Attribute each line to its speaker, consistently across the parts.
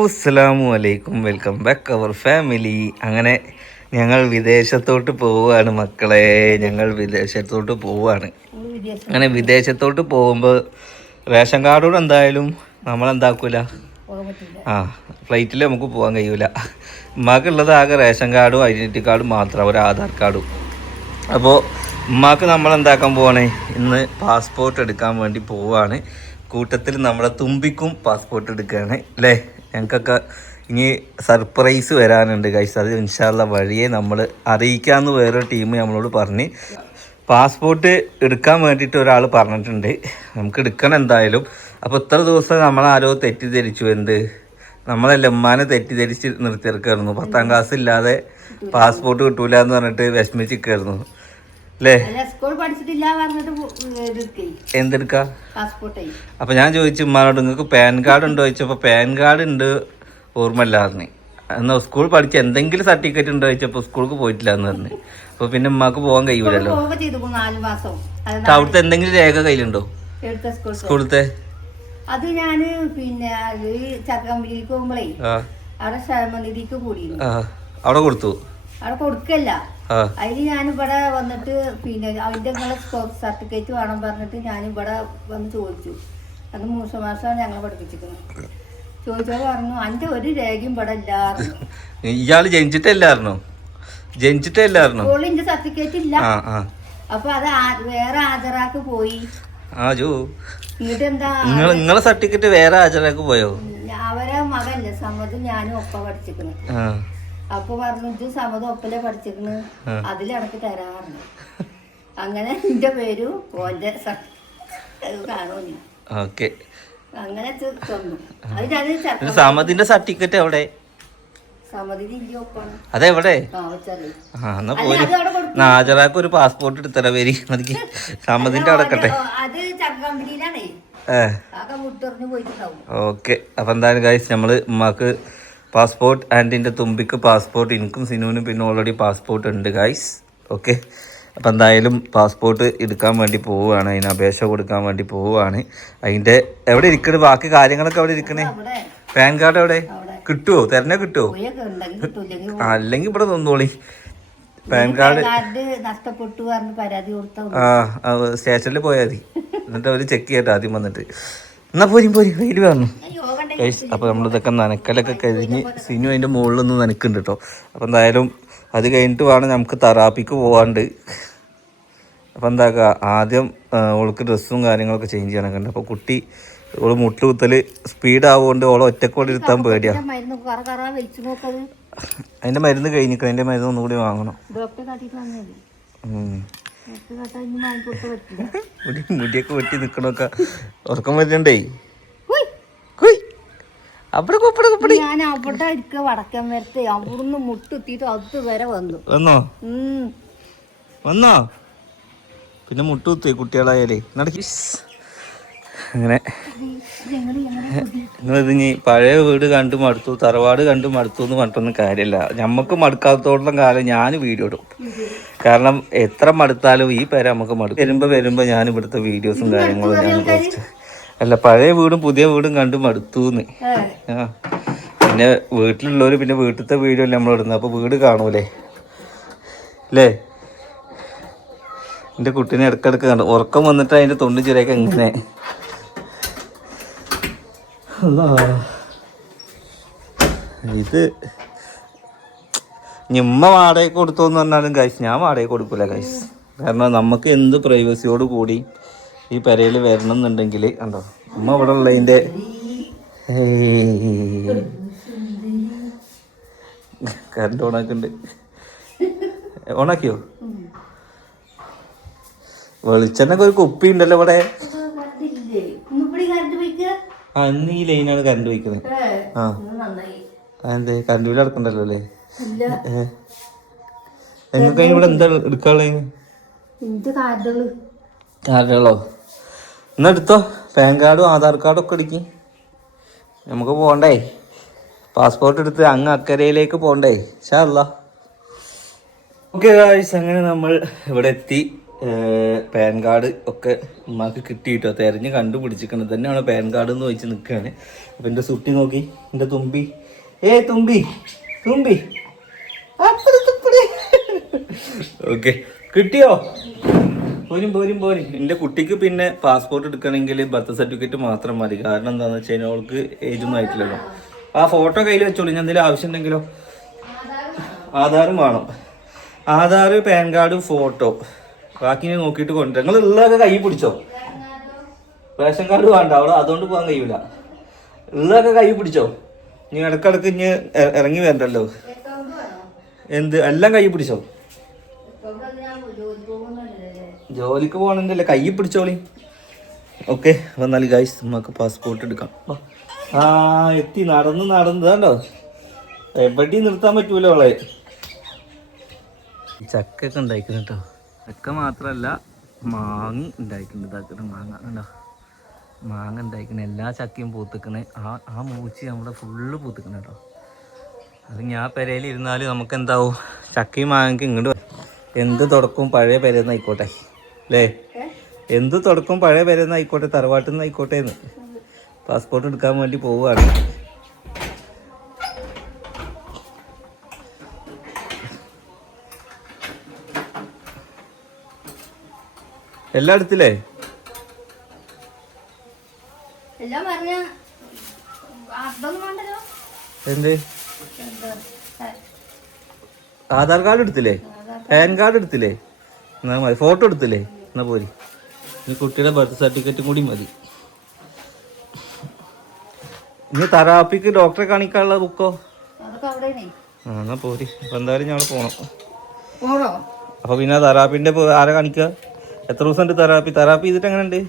Speaker 1: അസ്സലാമു അലൈക്കും. Welcome back അവർ family അങ്ങനെ ഞങ്ങൾ വിദേശത്തോട്ട് പോവുകയാണ് മക്കളെ. ഞങ്ങൾ വിദേശത്തോട്ട് പോവുകയാണ്. അങ്ങനെ വിദേശത്തോട്ട് പോകുമ്പോൾ റേഷൻ കാർഡോട് എന്തായാലും നമ്മളെന്താക്കൂല? ആ ഫ്ലൈറ്റിൽ നമുക്ക് പോകാൻ കഴിയൂല. ഉമ്മാക്കുള്ളത് ആകെ റേഷൻ കാർഡും ഐഡന്റിറ്റി കാർഡും മാത്രം ഒരു ആധാർ കാർഡും. അപ്പോൾ ഉമ്മാക്ക് നമ്മൾ എന്താക്കാൻ പോവാണ്? ഇന്ന് പാസ്പോർട്ട് എടുക്കാൻ വേണ്ടി പോവുകയാണ് കൂട്ടത്തിൽ നമ്മുടെ തുമ്പിക്കും പാസ്പോർട്ട് എടുക്കുകയാണ് അല്ലേ ഞങ്ങൾക്കൊക്കെ ഇനി സർപ്രൈസ് വരാനുണ്ട് കൈസ് അത് ഇൻഷാല്ല വഴിയെ നമ്മൾ അറിയിക്കാമെന്ന് വേറെ ടീം നമ്മളോട് പറഞ്ഞ് പാസ്പോർട്ട് എടുക്കാൻ വേണ്ടിയിട്ട് ഒരാൾ പറഞ്ഞിട്ടുണ്ട്. നമുക്ക് എടുക്കണം എന്തായാലും. അപ്പോൾ ഇത്ര ദിവസം നമ്മളാരോ തെറ്റിദ്ധരിച്ചു. എന്ത്? നമ്മളെ ഉമ്മാനെ തെറ്റിദ്ധരിച്ച് നിർത്തിയെടുക്കായിരുന്നു പത്താം ക്ലാസ് ഇല്ലാതെ പാസ്പോർട്ട് കിട്ടൂല എന്ന് പറഞ്ഞിട്ട് വിഷമിച്ചിരിക്കായിരുന്നു എന്തെടുക്കാ? അപ്പൊ ഞാൻ ചോദിച്ചു ഉമ്മാനോട് നിങ്ങൾക്ക് പാൻ കാർഡ് ഉണ്ടോ ചോദിച്ചപ്പോ പാൻ കാർഡ് ഉണ്ട് ഓർമ്മയില്ലായിരുന്നു എന്നാ സ്കൂൾ പഠിച്ച എന്തെങ്കിലും സർട്ടിഫിക്കറ്റ് ഉണ്ടോ ചോദിച്ചപ്പോ സ്കൂൾക്ക് പോയിട്ടില്ല എന്ന് പറഞ്ഞു. അപ്പൊ പിന്നെ ഉമ്മാക്ക് പോകാൻ കഴിയൂലല്ലോ.
Speaker 2: അത്
Speaker 1: അവിടുത്തെ എന്തെങ്കിലും രേഖ കയ്യിലുണ്ടോ? സ്കൂളത്തെ
Speaker 2: അത് ഞാൻ പിന്നെ ചക്കമ്പലിക്ക് പോകുമ്പോഴേ അവിടെ ക്ഷേമനിധിക്ക് കൂടിയിരുന്നു.
Speaker 1: ആ. അവിടെ കൊടുത്തു?
Speaker 2: അവിടെ കൊടുക്കല്ല. അതിന് ഞാനിവിടെ വന്നിട്ട് പിന്നെ അതിന്റെ നിങ്ങളെ സർട്ടിഫിക്കറ്റ് വേണം പറഞ്ഞിട്ട് ഞാനിവിടെ വന്ന് ചോദിച്ചു. അത് മൂസ മാസമാണ് ഞങ്ങളെ പഠിപ്പിച്ചിരിക്കുന്നത്. ചോദിച്ചപ്പോൾ പറഞ്ഞു അന്റെ ഒരു രേഖയും ഇവിടെ ഇല്ലായിരുന്നു.
Speaker 1: ഇയാൾ ജനിച്ചിട്ടില്ലായിരുന്നു? ജനിച്ചിട്ടില്ലായിരുന്നു?
Speaker 2: ഇന്റെ സർട്ടിഫിക്കറ്റ് ഇല്ല. അപ്പൊ അത് വേറെ ഹാജരാക്ക് പോയി. ആജോ.
Speaker 1: നിങ്ങൾ നിങ്ങളെ സർട്ടിഫിക്കറ്റ് വേറെ ഹാജരാക്ക് പോയോ?
Speaker 2: അവരെ മകല്ലേ സമ്മതം ഞാനും ഒപ്പം
Speaker 1: പഠിച്ചിരിക്കുന്നു.
Speaker 2: അപ്പൊ പറഞ്ഞു ഇത് സമത ഒപ്പലെ പഠിച്ചിരുന്നു അതിൽ എനക്ക് തരാറുണ്ട് അങ്ങനെ എന്റെ പേര് ഓന്റെ കാണൂല
Speaker 1: ഓക്കെ.
Speaker 2: അങ്ങനെ തന്നു.
Speaker 1: സമതിന്റെ സർട്ടിഫിക്കറ്റ് എവിടെ? അതെവിടെ. നാജറാക്ക് ഒരു പാസ്പോർട്ട് എടുത്തര വരി. മതിക്ക് സമ്മതിന്റെ അവിടെ കട്ടെ
Speaker 2: അത് ചക്കമ്പലിയിലാണേ
Speaker 1: ഏ.
Speaker 2: ആകെ വിട്ടെറിഞ്ഞ് പോയിട്ടുണ്ടാവും.
Speaker 1: ഓക്കെ. അപ്പൊ എന്തായാലും ഗൈസ് നമ്മൾ ഉമ്മാക്ക് പാസ്പോർട്ട് ആൻഡ് ആന്റിന്റെ തുമ്പിക്ക് പാസ്പോർട്ട് എനിക്കും സിനുവിനും പിന്നെ ഓൾറെഡി പാസ്പോർട്ട് ഉണ്ട് ഗൈസ് ഓക്കെ അപ്പോൾ എന്തായാലും പാസ്പോർട്ട് എടുക്കാൻ വേണ്ടി പോവുകയാണ്. അതിന് അപേക്ഷ കൊടുക്കാൻ വേണ്ടി പോവുകയാണ്. അതിന്റെ എവിടെ ഇരിക്കണ്? ബാക്കി കാര്യങ്ങളൊക്കെ എവിടെ ഇരിക്കണേ? പാൻ കാർഡ് എവിടെ? കിട്ടുമോ തെരഞ്ഞ കിട്ടുമോ അല്ലെങ്കിൽ ഇവിടെ നിന്നോളി. പാൻ കാർഡ് ആ സ്റ്റേഷനിൽ പോയാൽ മതി. എന്നിട്ട് അവർ ചെക്ക് ചെയ്യട്ടെ ആദ്യം വന്നിട്ട്. എന്നാ പോരി പോരി വെയിൽ പറഞ്ഞു അപ്പൊ അപ്പോൾ നമ്മളിതൊക്കെ നനക്കലൊക്കെ കഴിഞ്ഞ് സിനു അതിന്റെ നിന്ന് നനക്കുന്നുണ്ട് കേട്ടോ അപ്പോൾ എന്തായാലും അത് കഴിഞ്ഞിട്ട് വേണം നമുക്ക് തറാപ്പിക്ക് പോവാണ്ട്. അപ്പോൾ എന്താക്കുക ആദ്യം ഓൾക്ക് ഡ്രസ്സും കാര്യങ്ങളൊക്കെ ചേഞ്ച് ചെയ്യണമൊക്കെ അപ്പോൾ കുട്ടി ഓൾ മുട്ട് കുത്തൽ സ്പീഡ് ആവുകൊണ്ട് ഓളെ ഒറ്റക്കോടെ ഇരുത്താൻ പേടിയാണ്
Speaker 2: അതിന്റെ മരുന്ന് കഴിഞ്ഞിക്കണം അതിന്റെ
Speaker 1: അതിന്റെ മരുന്ന് ഒന്നുകൂടി വാങ്ങണം. മുടി മുടിയൊക്കെ വെട്ടി നിക്കണൊക്കെ ഉറക്കം വരുന്നുണ്ടേ.
Speaker 2: ഹുയ്.
Speaker 1: കുയ് അവിടെ കുപ്പട കുപ്പടി.
Speaker 2: ഞാൻ അവിടെ ഇരിക്ക വടക്കൻ വരത്തെ അവിടുന്ന് മുട്ടെത്തിയിട്ട് അത് വരെ വന്നു.
Speaker 1: വന്നോ. വന്നോ? പിന്നെ മുട്ടുത്തി കുട്ടികളായാലേ. നടക്കി. അങ്ങനെ. ഇനി പഴയ വീട് കണ്ടു മടുത്തു തറവാട് കണ്ടു മടുത്തു എന്ന് പറഞ്ഞിട്ടൊന്നും കാര്യമില്ല. നമുക്ക് മടുക്കാത്തോളം കാലം ഞാൻ വീഡിയോ ഇടും. കാരണം എത്ര മടുത്താലും ഈ പേര് നമുക്ക് മടുക്കും. വരുമ്പോ വരുമ്പോ ഞാൻ ഇവിടുത്തെ വീഡിയോസും കാര്യങ്ങളും ഞാൻ അല്ല പഴയ വീടും പുതിയ വീടും കണ്ടു മടുത്തു എന്ന്. പിന്നെ വീട്ടിലുള്ളവര് പിന്നെ വീട്ടിലത്തെ വീഡിയോ അല്ലേ നമ്മൾ ഇടുന്നത്? അപ്പൊ വീട് കാണൂലേ? അല്ലേ? എന്റെ കുട്ടീനെ ഇടക്കിടക്ക് കണ്ടു. ഉറക്കം വന്നിട്ട് അതിന്റെ തൊണ്ടി ചിരയൊക്കെ ഇങ്ങനെ. ഇത് ഞമ്മ വാടക കൊടുത്തോന്ന് പറഞ്ഞാലും ഗൈസ് ഞാൻ വാടക കൊടുക്കൂല ഗൈസ് കാരണം നമുക്ക് എന്ത് പ്രൈവസിയോട് കൂടി ഈ പെരയിൽ വരണം എന്നുണ്ടെങ്കിൽ കണ്ടോ ഉമ്മ ഇവിടെ ഉള്ളതിന്റെ കറണ്ട് ഓണാക്കുന്നുണ്ട് ഓണാക്കിയോ വെളിച്ചെണ്ണൊക്കെ ഒരു കുപ്പി ഉണ്ടല്ലോ ഇവിടെ
Speaker 2: കണ്ടില്ലേ? ഇന്ന് ഇവിടെ കറണ്ട് പോയിക്ക്?
Speaker 1: ആ ഇന്ന് ഈ ലൈനാണ് കറണ്ട് വയ്ക്കുന്നത്
Speaker 2: ഏ,
Speaker 1: ആ. അതെ കറണ്ട് ബില്ല് അടക്കണ്ടല്ലോ അല്ലേ? നിങ്ങൾക്ക് ഇവിടെ എന്താ എടുക്കാനുള്ളത്
Speaker 2: കാർഡുകളോ?
Speaker 1: എന്നാ എടുത്തോ. പാൻ കാർഡും ആധാർ കാർഡും ഒക്കെ എടുക്കി. നമുക്ക് പോകണ്ടേ പാസ്പോർട്ട് എടുത്ത് അങ്ങ് അക്കരയിലേക്ക് പോകണ്ടേ ഷാല്ല ഓക്കെ ഗായ്സ് അങ്ങനെ നമ്മൾ ഇവിടെ എത്തി. പാൻ കാർഡ് ഒക്കെ ഉമ്മാക്ക് കിട്ടിയിട്ടോ? തെരഞ്ഞ് കണ്ടുപിടിച്ചിരിക്കണത് തന്നെയാണ് പാൻ കാർഡ് എന്ന് വെച്ച് നിൽക്കുകയാണ് അപ്പം എന്റെ സുട്ടി നോക്കി എന്റെ തുമ്പി. ഏ തുമ്പി തുമ്പി. ഓക്കെ കിട്ടിയോ? പോരും പോരും പോരും. എന്റെ കുട്ടിക്ക് പിന്നെ പാസ്പോർട്ട് എടുക്കണമെങ്കിൽ ബർത്ത് സർട്ടിഫിക്കറ്റ് മാത്രം മതി. കാരണം എന്താണെന്ന് വെച്ച് കഴിഞ്ഞാൽ അവൾക്ക് ഏജ് ഒന്നും ആയിട്ടില്ലല്ലോ. ആ ഫോട്ടോ കയ്യിൽ വെച്ചോളൂ. ഞാൻ എന്തെങ്കിലും ആവശ്യം ഉണ്ടെങ്കിലോ? ആധാറും വേണം. Aadhaar PAN card photo. ബാക്കി ഞാൻ നോക്കിയിട്ട് കൊണ്ടുവരാം നിങ്ങൾ ഉള്ളതൊക്കെ കൈ പിടിച്ചോ? റേഷൻ കാർഡ് വേണ്ട അവിടെ അതുകൊണ്ട് പോകാൻ കഴിയൂല. ഉള്ളതൊക്കെ കൈ പിടിച്ചോ? ഇനി ഇടക്കിടക്ക് ഇനി ഇറങ്ങി വരണ്ടല്ലോ. എന്ത് എല്ലാം കൈ പിടിച്ചോ? ജോലിക്ക് പോകണമെന്നല്ലേ കൈ പിടിച്ചോളി. ഓക്കെ വന്നാൽ ഗൈസ് നമുക്ക് പാസ്പോർട്ട് എടുക്കാം. ആ എത്തി നടന്ന് നടന്ന് കണ്ടോ എവിടെയും നിർത്താൻ പറ്റൂല അവളെ. ചക്കൊക്കെ ഉണ്ടായിരിക്കുന്നു കേട്ടോ ചക്ക മാത്രമല്ല മാങ്ങി ഉണ്ടായിട്ടുണ്ട്. ഇതാക്കുന്ന മാങ്ങ. കണ്ടോ? മാങ്ങ ഉണ്ടായിക്കണ. എല്ലാ ചക്കയും പൂത്തിക്കണേ. ആ ആ മൂച്ചി നമ്മുടെ ഫുള്ള് പൂത്തിക്കണ കേട്ടോ. അത് ഞാൻ പെരയിൽ ഇരുന്നാൽ നമുക്ക് എന്താവും ചക്കയും മാങ്ങയ്ക്ക് ഇങ്ങോട്ട് എന്ത് തുടക്കും പഴയ പെരയെന്ന് ആയിക്കോട്ടെ. അല്ലേ? എന്ത് തുടക്കും പഴയ പെരയെന്ന് ആയിക്കോട്ടെ തറവാട്ടിൽ നിന്ന് ആയിക്കോട്ടെ എന്ന്. പാസ്പോർട്ട് എടുക്കാൻ വേണ്ടി പോവുകയാണ്. എല്ലാം എടുത്തില്ലേ
Speaker 2: എല്ലാം പറഞ്ഞ അതൊന്നും വേണ്ടല്ലോ
Speaker 1: എന്ത്? ആധാർ കാർഡ് എടുത്തില്ലേ? പാൻ കാർഡ് എടുത്തില്ലേ? എന്നാ മതി. ഫോട്ടോ എടുത്തില്ലേ? എന്നാ പോരി. ഇനി കുട്ടിയുടെ ബർത്ത് സർട്ടിഫിക്കറ്റും കൂടി മതി. ഇനി തെറാപ്പിക്ക് ഡോക്ടറെ കാണിക്കാനുള്ള ബുക്കോ? ആ എന്നാ പോരി. എന്തായാലും ഞങ്ങൾ പോണം. അപ്പൊ പിന്നെ തെറാപ്പിന്റെ ആരെ കാണിക്കുക എത്ര ദിവസം ഉണ്ട് തെറാപ്പി? തെറാപ്പി ചെയ്തിട്ട് എങ്ങനെ ഉണ്ട്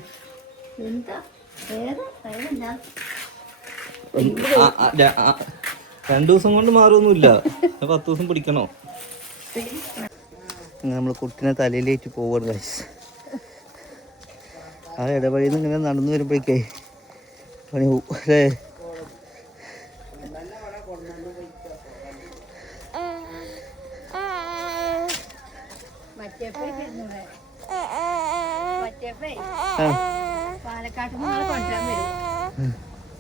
Speaker 1: രണ്ടു ദിവസം കൊണ്ട് മാറുമൊന്നുമില്ല പത്ത് ദിവസം പിടിക്കണോ? നമ്മൾ കുട്ടിനെ തലയിലേക്ക് പോവാണ് ഗൈസ് ആ ഇടവഴിയിൽ നിന്ന് ഇങ്ങനെ നടന്നു വരുമ്പോഴേക്കേ പണി പോവും അല്ലേ?
Speaker 2: മറ്റേപ്പേ
Speaker 1: ആ.
Speaker 2: പാലക്കാട്ട് നിങ്ങളെ കൊണ്ടുവരാൻ വരും.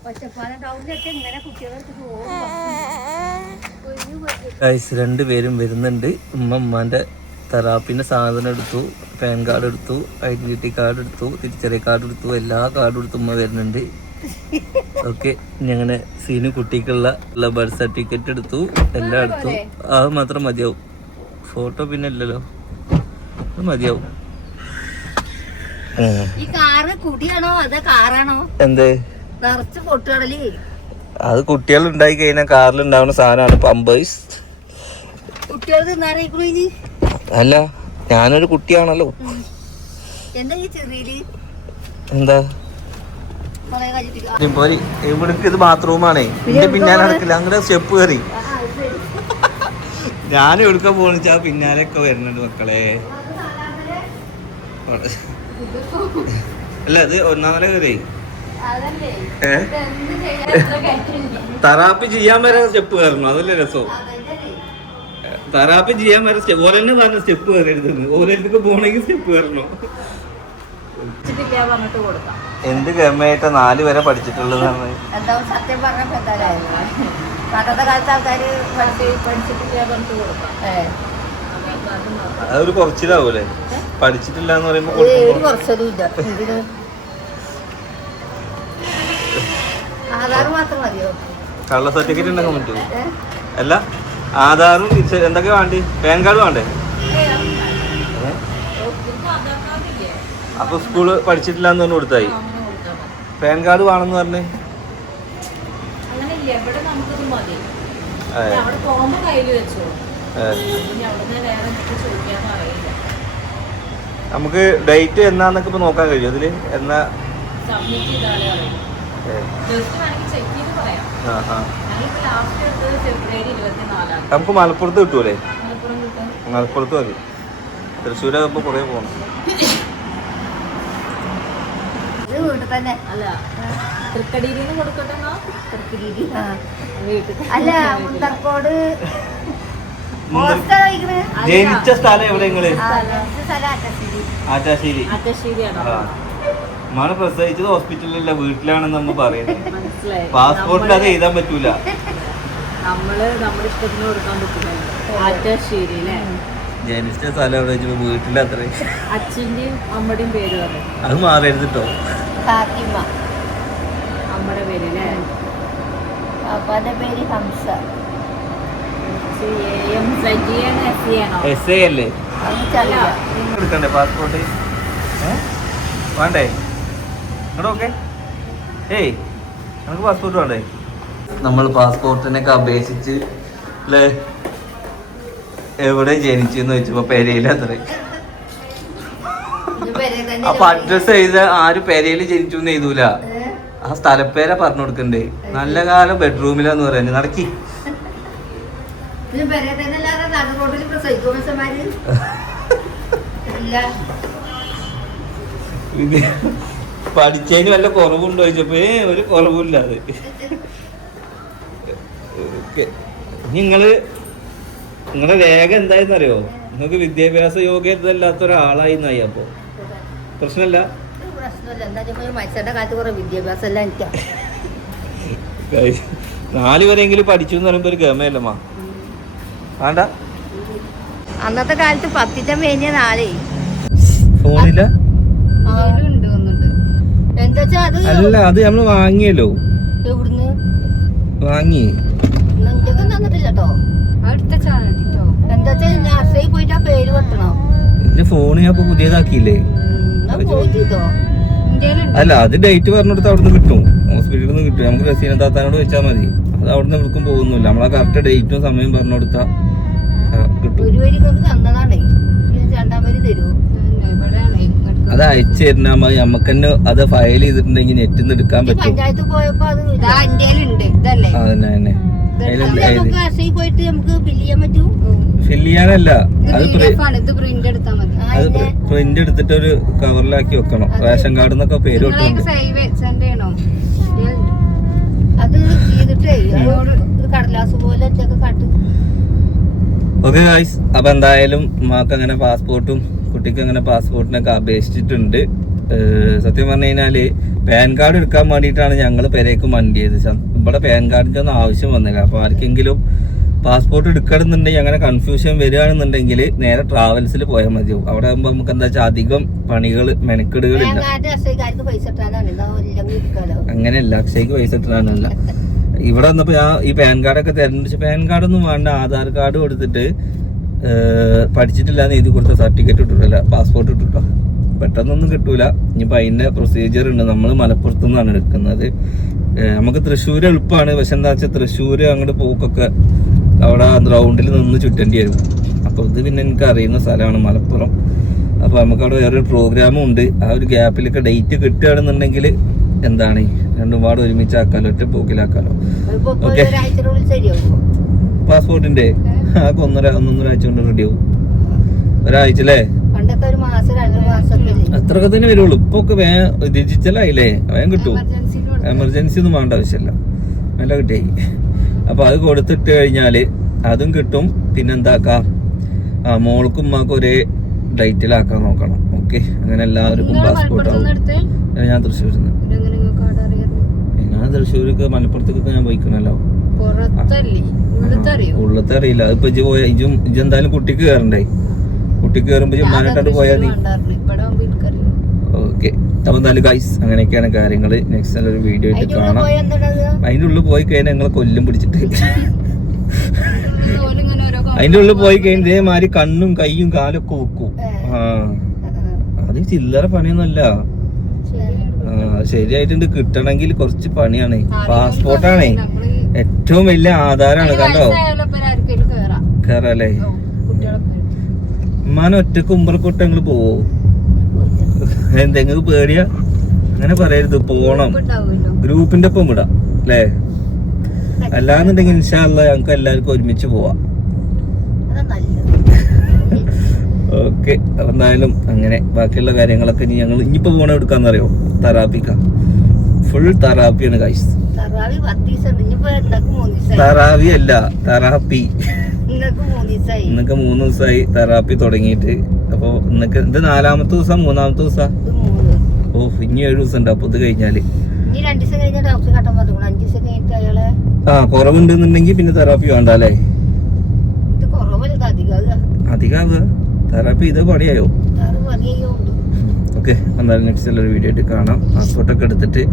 Speaker 2: ഒറ്റപ്പാലം ടൗണിലൊക്കെ ഇങ്ങനെ കുട്ടികളൊക്കെ പോകും.
Speaker 1: ഗൈസ് രണ്ടുപേരും വരുന്നുണ്ട്. ഉമ്മ തെറാപ്പിന്റെ സാധനം എടുത്തു പാൻ കാർഡ് എടുത്തു ഐഡന്റിറ്റി കാർഡ് എടുത്തു തിരിച്ചറിയ കാർഡ് എടുത്തു എല്ലാ കാർഡും എടുത്തു ഉമ്മ വരുന്നുണ്ട്. ഓക്കെ ഞങ്ങനെ സീന് കുട്ടിക്കുള്ള ബർത്ത് സർട്ടിഫിക്കറ്റ് എടുത്തു എല്ലാം എടുത്തു. അത് മാത്രം മതിയാവും. ഫോട്ടോ പിന്നെ ഇല്ലല്ലോ. അത് മതിയാവും.
Speaker 2: ഈ കാറ് കുടിയാണോ? അതോ കാറാണോ?
Speaker 1: എന്ത്?
Speaker 2: നിറച്ച് പൊട്ടുകടൽ.
Speaker 1: അത് കുട്ടികൾ ഉണ്ടായി കഴിഞ്ഞാൽ കാറിൽ ഉണ്ടാവുന്ന സാധനമാണ് പമ്പേഴ്സ് അല്ല ഞാനൊരു കുട്ടിയാണല്ലോ.
Speaker 2: എന്താ
Speaker 1: പോരി ഇവിടേക്ക് ഇത് ബാത്റൂമാണേ. എന്റെ പിന്നാലെ നടക്കില്ല. അങ്ങനെ സ്റ്റെപ്പ് കയറി ഞാൻ എവിടുക്ക പോണിച്ചാ പിന്നാലെ ഒക്കെ വരുന്നുണ്ട് മക്കളെ. അല്ല ഇത് ഒന്നാം നില കയറി. തറാപ്പ് ചെയ്യാൻ വരെ സ്റ്റെപ്പ് കയറണം. അതല്ലേ രസം. തെറാപ്പി ചെയ്യാൻ വരെ സ്റ്റെപ്പ് ഓലെന്നെ പറഞ്ഞ സ്റ്റെപ്പ് കയറരുതെന്ന് ഓരോരുത്തർക്ക് പോണെങ്കിൽ സ്റ്റെപ്പ് കയറണം. എന്ത് ഗമ്മയായിട്ട് നാല് വരെ പഠിച്ചിട്ടുള്ളതാണ്?
Speaker 2: സത്യം പറഞ്ഞപ്പോ എന്തായാലും പണ്ടത്തെ കാലത്ത് ആൾക്കാര് പഠിച്ച് പഠിച്ചിട്ടില്ല പറഞ്ഞിട്ട് കൊടുക്കാം. ഏ.
Speaker 1: അതൊരു കുറച്ചിലാവൂലേ? പഠിച്ചിട്ടില്ല എന്ന് പറയുമ്പോ കള്ള സർട്ടിഫിക്കറ്റ് ഉണ്ടാക്കാൻ പറ്റുമോ അല്ല ആധാറും എന്തൊക്കെ വേണ്ടി? പാൻ കാർഡ് വേണ്ടേ? അപ്പൊ സ്കൂൾ പഠിച്ചിട്ടില്ല എന്ന് പറഞ്ഞു കൊടുത്തായി. പാൻ കാർഡ് വേണമെന്ന് പറഞ്ഞേ?
Speaker 3: അവിടെ പോകുമ്പോ കയ്യിൽ വെച്ചോ.
Speaker 1: നമുക്ക് ഡേറ്റ് എന്നാന്നൊക്കെ ഇപ്പൊ നോക്കാൻ കഴിയും. അതിൽ എന്നാ നമുക്ക് മലപ്പുറത്ത് കിട്ടൂലേ?
Speaker 3: മലപ്പുറം കിട്ടും.
Speaker 1: മലപ്പുറത്ത് മതി. തൃശ്ശൂരാകുമ്പോ കൊറേ
Speaker 2: പോണം.
Speaker 3: അല്ല തൃക്കടിയിൽ
Speaker 1: ജനിച്ച സ്ഥലം എവിടെ
Speaker 2: നിങ്ങൾ.
Speaker 1: ആറ്റാശ്ശേരി. നമ്മൾ പ്രസവിച്ചത് ഹോസ്പിറ്റലിലല്ല വീട്ടിലാണെന്ന് നമ്മ പറയുന്നത് പാസ്പോർട്ടിൽ അത് എഴുതാൻ പറ്റൂല.
Speaker 3: നമ്മൾ നമ്മുടെ ഇഷ്ടത്തിന് കൊടുക്കാൻ പറ്റില്ല ആറ്റശ്ശേരി അല്ലേ?
Speaker 1: ജനിച്ച സ്ഥലം എവിടെ വെച്ചപ്പോ വീട്ടിലത്ര
Speaker 3: അച്ഛന്റെയും അമ്മയുടെയും പേര് പറയും.
Speaker 1: അത് മാറരുത് കേട്ടോ
Speaker 2: ഫാത്തിമ.
Speaker 3: അമ്മയുടെ പേര് അല്ലേ?
Speaker 2: അപ്പാന്റെ പേര് ഹംസ.
Speaker 3: എസ്
Speaker 1: ഐ അല്ലേ എടുക്കണ്ടേ പാസ്പോർട്ട് വേണ്ടേ? ഓക്കെ. ഏയ് നമുക്ക് പാസ്പോർട്ട് വേണ്ടേ? നമ്മൾ പാസ്പോർട്ടിനൊക്കെ അപേക്ഷിച്ച് അല്ലേ എവിടെ ജനിച്ചെന്ന് വെച്ചപ്പോ പെരയില അത്ര. അപ്പൊ അഡ്രസ് എഴുത ആര് പെരയിൽ ജനിച്ചു എന്ന് എഴുതൂല. ആ സ്ഥലപ്പേര പറഞ്ഞു കൊടുക്കണ്ടേ. നല്ല കാലം ബെഡ്റൂമിലാന്ന് പറയുന്നത് നടക്കി.
Speaker 2: റോഡിൽ പ്രസവിക്കും മനുഷ്യന്മാര് ഇല്ല.
Speaker 1: ഇത് പഠിച്ചതിന് വല്ല കുറവുണ്ടോ ചോദിച്ചപ്പോ ഏ ഒരു കുറവില്ല അത്. നിങ്ങൾ നിങ്ങളുടെ രേഖ എന്തായെന്ന് അറിയോ നിങ്ങൾക്ക് വിദ്യാഭ്യാസ യോഗ്യതല്ലാത്ത ഒരാളായി നായി അപ്പോ. പ്രശ്നമല്ല? നാല് വരെയെങ്കിലും പഠിച്ചു എന്ന് പറയുമ്പോ ഒരു ഗമയല്ലമ്മ വേണ്ട.
Speaker 2: അന്നത്തെ കാലത്ത് പത്തിന്റെ മേനിയ നാളെ.
Speaker 1: ഫോണില്ല അല്ല അത് നമ്മൾ വാങ്ങിയല്ലോ.
Speaker 2: എവിടുന്ന്?
Speaker 1: വാങ്ങി. എന്റെ ഫോൺ ഞാൻ പുതിയതാക്കിയില്ലേ? അല്ല അത് ഡേറ്റ് പറഞ്ഞെടുത്ത് അവിടുന്ന് കിട്ടും. ഹോസ്പിറ്റലിൽ നിന്ന് കിട്ടും. നമുക്ക് റസീന താത്താനോട് വെച്ചാൽ മതി. അത് അവിടുന്ന് എവിടേക്കും പോകുന്നില്ല നമ്മളാ കറക്റ്റ് ഡേറ്റും സമയം പറഞ്ഞു കൊടുത്താൽ കിട്ടും.
Speaker 2: ഒരു വരി കൊണ്ട് തന്നതാണേ. ഇനി രണ്ടാം വരി തരൂ
Speaker 1: അത് അയച്ചു തരുന്ന മതി നമുക്ക് തന്നെ അത് ഫയൽ ചെയ്തിട്ടുണ്ടെങ്കിൽ നെറ്റിൽ നിന്ന് എടുക്കാൻ പറ്റും.
Speaker 2: പഞ്ചായത്ത് പോയപ്പോ അത് ഇതല്ലേ?
Speaker 1: അതന്നെ തന്നെ
Speaker 2: പോയിട്ട് നമുക്ക് ഫില്ല് ചെയ്യാൻ പറ്റൂ?
Speaker 1: ഫില്ല് ചെയ്യാനല്ല അത് പ്രി-
Speaker 2: ഇത് പ്രിന്റ് എടുത്താൽ മതി.
Speaker 1: അത് പ്രിന്റ് എടുത്തിട്ട് ഒരു കവറിലാക്കി വെക്കണം. റേഷൻ കാർഡ് എന്നൊക്കെ പേര്
Speaker 2: അത് ചെയ്തിട്ടേ കടലാസ് പോലെ കാട്ട്
Speaker 1: ഓക്കെ ഗായ്സ് അപ്പൊ എന്തായാലും മാക്ക് അങ്ങനെ പാസ്പോർട്ടും കുട്ടിക്ക് അങ്ങനെ പാസ്പോർട്ടിനൊക്കെ അപേക്ഷിച്ചിട്ടുണ്ട്. സത്യം പറഞ്ഞു കഴിഞ്ഞാൽ പാൻ കാർഡ് എടുക്കാൻ വേണ്ടിയിട്ടാണ് ഞങ്ങൾ പെരേക്ക് മണ്ടിയത്. ഇവിടെ പാൻ കാർഡിന്റെ ഒന്നും ആവശ്യം വന്നില്ല. അപ്പൊ ആർക്കെങ്കിലും പാസ്പോർട്ട് എടുക്കണമെന്നുണ്ടെങ്കിൽ അങ്ങനെ കൺഫ്യൂഷൻ വരികയാണെന്നുണ്ടെങ്കിൽ നേരെ ട്രാവൽസിൽ പോയാൽ മതിയാവും അവിടെ ആകുമ്പോൾ നമുക്ക് എന്താ വെച്ചാൽ അധികം പണികൾ മെനക്കെടുകളില്ല അങ്ങനെയല്ല. അക്ഷയ്ക്ക് പൈസ ഇട്ടാനല്ല ഇവിടെ വന്നപ്പോൾ ഞാൻ ഈ പാൻ കാർഡൊക്കെ തിരഞ്ഞെടുത്ത് പാൻ കാർഡൊന്നും വേണ്ട ആധാർ കാർഡ് കൊടുത്തിട്ട് പഠിച്ചിട്ടില്ല എഴുതി കൊടുത്ത സർട്ടിഫിക്കറ്റ് ഇട്ടിട്ടില്ല പാസ്പോർട്ട് ഇട്ടിട്ടോ. പെട്ടെന്നൊന്നും കിട്ടൂല. ഇനിയിപ്പോൾ അതിന്റെ പ്രൊസീജിയർ ഉണ്ട്. നമ്മൾ മലപ്പുറത്തു നിന്നാണ് എടുക്കുന്നത് നമുക്ക് തൃശ്ശൂർ എളുപ്പമാണ് പക്ഷെ എന്താ വെച്ചാൽ തൃശ്ശൂർ അങ്ങോട്ട് പോക്കൊക്കെ അവിടെ ഗ്രൗണ്ടിൽ നിന്ന് ചുറ്റേണ്ടി വരും. അപ്പോൾ ഇത് പിന്നെ എനിക്ക് അറിയുന്ന സ്ഥലമാണ് മലപ്പുറം. അപ്പോൾ നമുക്ക് അവിടെ വേറൊരു പ്രോഗ്രാമും ഉണ്ട്. ആ ഒരു ഗ്യാപ്പിലൊക്കെ ഡേറ്റ് കിട്ടുകയാണെന്നുണ്ടെങ്കിൽ എന്താണ്? രണ്ടും പാട് ഒരുമിച്ചാക്കാലോ ഒറ്റ പോക്കിലാക്കാലോ.
Speaker 2: ഓക്കെ
Speaker 1: പാസ്പോർട്ടിന്റെ ആ ഒന്നര ഒന്നൊന്നര ആഴ്ച കൊണ്ട് റെഡി ആവും. ഒരാഴ്ച അല്ലേ? അത്രയൊക്കെ തന്നെ വരുള്ളൂ. ഇപ്പൊ ഒക്കെ വേ ഡിജിറ്റലായില്ലേ വേഗം കിട്ടും. എമർജൻസി ഒന്നും വേണ്ട ആവശ്യമില്ല. നല്ല കിട്ടിയായി. അപ്പൊ അത് കൊടുത്തിട്ട് കഴിഞ്ഞാൽ അതും കിട്ടും. പിന്നെന്താക്കാ ആ മോൾക്കും ഉമ്മാക്കും ഒരേ ഡേറ്റിലാക്കാൻ നോക്കണം. ഓക്കെ അങ്ങനെ എല്ലാവർക്കും പാസ്പോർട്ട് ആവും. ഞാൻ തൃശ്ശൂരിൽ നിന്ന് തൃശ്ശൂർക്ക് മലപ്പുറത്തേക്കൊക്കെ ഞാൻ പോയിക്കണല്ലോ. ഉള്ളത്തെ അറിയില്ല അതിപ്പോ ഇജ്ജ് പോയ ഇജും ഇജ് എന്തായാലും കുട്ടിക്ക് കയറണ്ടേ കുട്ടിക്ക് കയറുമ്പോ ചുമ്മാനായിട്ടാണ് പോയാൽ മതി. ഓക്കെ. അപ്പൊ എന്തായാലും ഗൈസ് അങ്ങനെയൊക്കെയാണ് കാര്യങ്ങൾ നെക്സ്റ്റ് നല്ലൊരു വീഡിയോ ആയിട്ട് കാണാം. അതിന്റെ ഉള്ളിൽ പോയി കഴിഞ്ഞാൽ ഞങ്ങളെ കൊല്ലും പിടിച്ചിട്ട്. അതിന്റെ ഉള്ളിൽ പോയി കഴിഞ്ഞാൽ ഇതേമാതിരി കണ്ണും കൈയും കാലൊക്കെ വെക്കും. ആ. അത് ചില്ലറ പണിയൊന്നുമല്ല. ശരിയായിട്ടുണ്ട്. കിട്ടണമെങ്കിൽ കുറച്ച് പണിയാണ്. പാസ്പോർട്ടാണ്. ഏറ്റവും വലിയ ആധാരാണ്. കണ്ടോ? കേറല്ലേ? ഉമ്മാനെ ഒറ്റയ്ക്ക് ഉമ്പറക്കൊട്ട് ഞങ്ങൾ പോവോ? എന്തെങ്കിലും പേടിയാ? അങ്ങനെ പറയരുത്. പോണം. ഗ്രൂപ്പിന്റെ ഒപ്പം വിടാം. അല്ലേ? അല്ലാന്നുണ്ടെങ്കിൽ ഇൻഷാല്ല ഞങ്ങൾക്ക് എല്ലാവർക്കും ഒരുമിച്ച് പോവാം. ഓക്കെ എന്തായാലും അങ്ങനെ ബാക്കിയുള്ള കാര്യങ്ങളൊക്കെ ഇനി ഞങ്ങൾ ഇനിയിപ്പോ പോണ എടുക്കാന്നറിയോ? തറാപ്പിക്ക. ഫുൾ തറാപ്പിയാണ് ഗൈസ്
Speaker 2: തറാവി
Speaker 1: അല്ല തറാപ്പി.
Speaker 2: ഇന്നൊക്കെ മൂന്ന് ദിവസമായി
Speaker 1: തെറാപ്പി തുടങ്ങിയിട്ട് അപ്പോൾ ഇന്നൊക്കെ ഇത് നാലാമത്തെ ദിവസം മൂന്നാമത്തെ ദിവസം? ഓ ഇനി ഏഴ് ദിവസം ഉണ്ട് അപ്പോൾ ഇത്
Speaker 2: കഴിഞ്ഞാൽ.
Speaker 1: ആ കുറവുണ്ടെന്നുണ്ടെങ്കിൽ പിന്നെ തെറാപ്പി വേണ്ട അല്ലേ?
Speaker 2: ഇത്
Speaker 1: തെറാപ്പി ഇത് പണിയായോ? ഓക്കെ എന്നാലും നെക്സ്റ്റ് ഉള്ളൊരു വീഡിയോ ആയിട്ട് കാണാം. പാസ്പോർട്ടൊക്കെ എടുത്തിട്ട്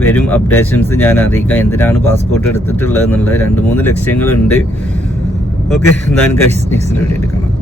Speaker 1: വരും. അപ്ഡേഷൻസ് ഞാൻ അറിയിക്കാം. എന്തിനാണ് പാസ്പോർട്ട് എടുത്തിട്ടുള്ളത് എന്നുള്ളത് രണ്ട് മൂന്ന് ലക്ഷ്യങ്ങളുണ്ട്. ഓക്കെ എന്തായാലും കഴിച്ച് നെക്സ്റ്റ് വീഡിയോ ആയിട്ട് കാണാം.